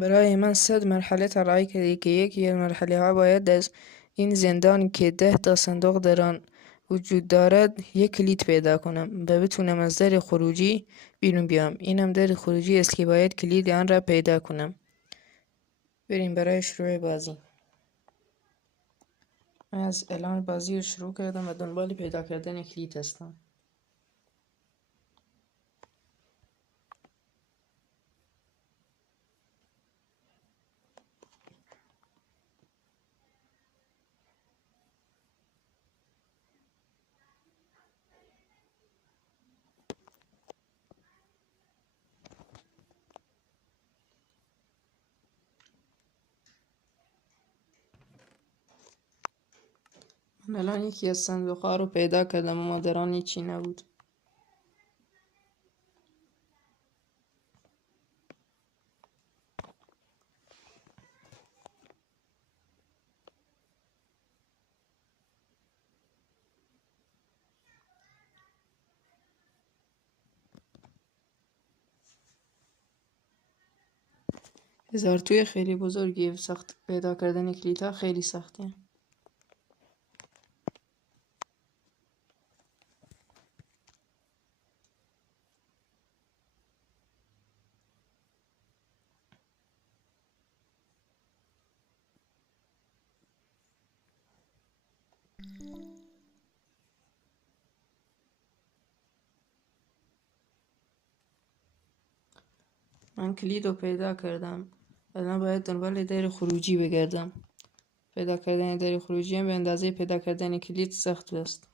برای من 100 مرحله طراحی کردی که یکی از مرحله ها باید از این زندان که 10 تا صندوق در آن وجود دارد یک کلید پیدا کنم و بتونم از در خروجی بیرون بیام. اینم در خروجی است که باید کلید آن را پیدا کنم. بریم برای شروع بازی. من از الان بازی رو شروع کردم و دنبال پیدا کردن کلید هستم. من الان یکی از صندوق ها رو پیدا کردم اما در آن هیچی نبود. هزار توی خیلی بزرگی، سخت پیدا کردن کلید ها خیلی سخته. من کلید رو پیدا کردم. الان باید دنبال در خروجی بگردم. پیدا کردن در خروجی هم به اندازه پیدا کردن کلید سخت است.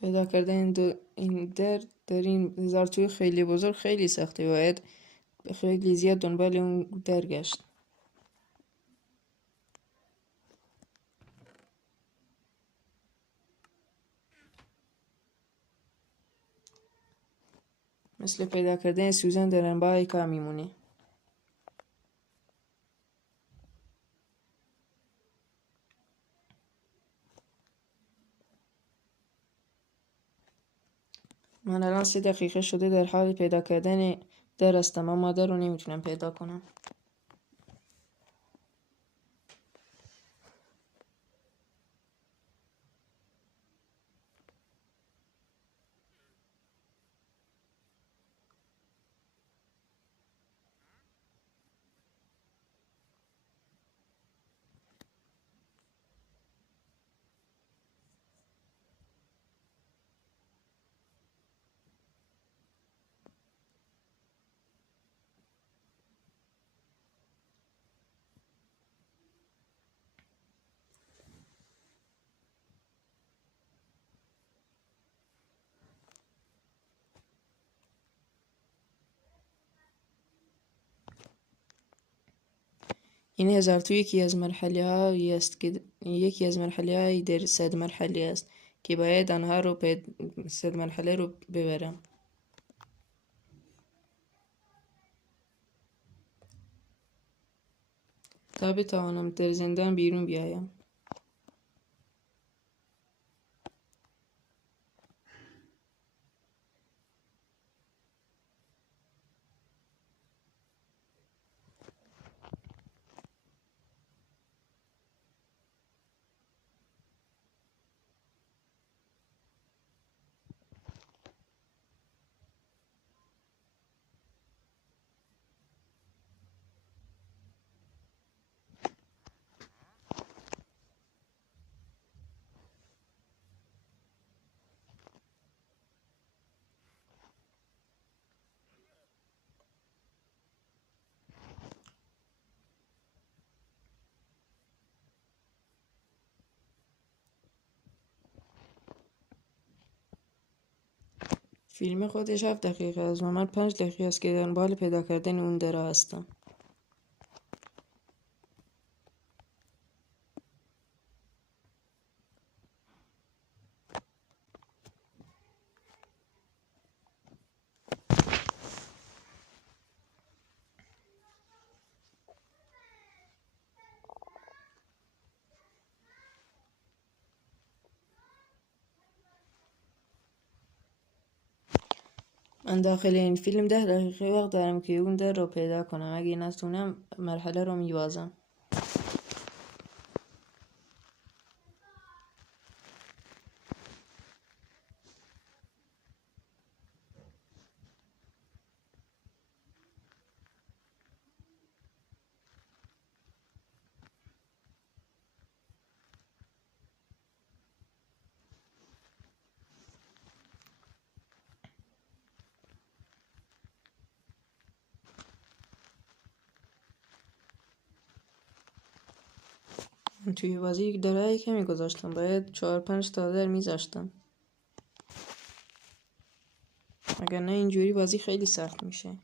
پیدا کردن این در این هزار توی خیلی بزرگ خیلی سخته. باید خیلی زیاد دنبال اون در گشت. مثل پیدا کردن سوزن در انبای که میمونه. من الان 3 دقیقه شده در حال پیدا کردن در هستم اما در رو نمیتونم پیدا کنم. این هزار توی یکی از مرحله هایی است که یکی از مرحله هایی در 100 مرحله است که باید آنها رو 100 مرحله رو ببرم تا بتوانم در زندان بیرون بیایم. فیلم خودش 7 دقیقه است و من 5 دقیقه است که دنبال پیدا کردن اون درا هستم. من داخل این فیلم 10 دقیقه وقت دارم که اون در رو پیدا کنم. اگه نتونم مرحله رو میوازم. توی بازی یک درای کمی گذاشتم، باید 4-5 تا در میذاشتم، اگر نه اینجوری بازی خیلی سخت میشه.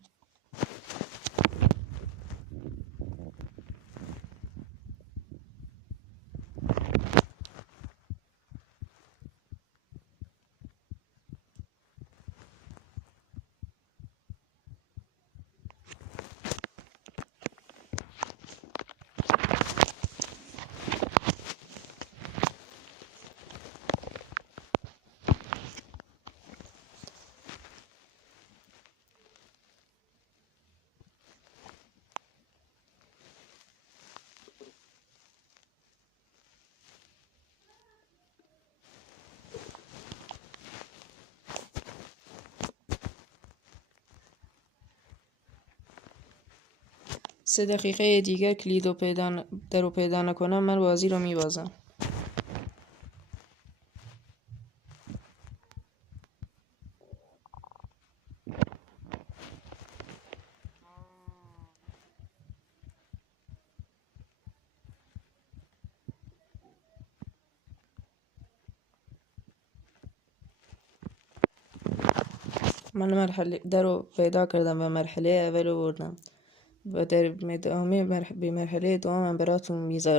سه دقیقه دیگر کلید رو پیدا نکنم من بازی رو میبازم. من مرحله در رو پیدا کردم و مرحله اول رو بردم و در ادامه به مرحله دوم براتون میذارم.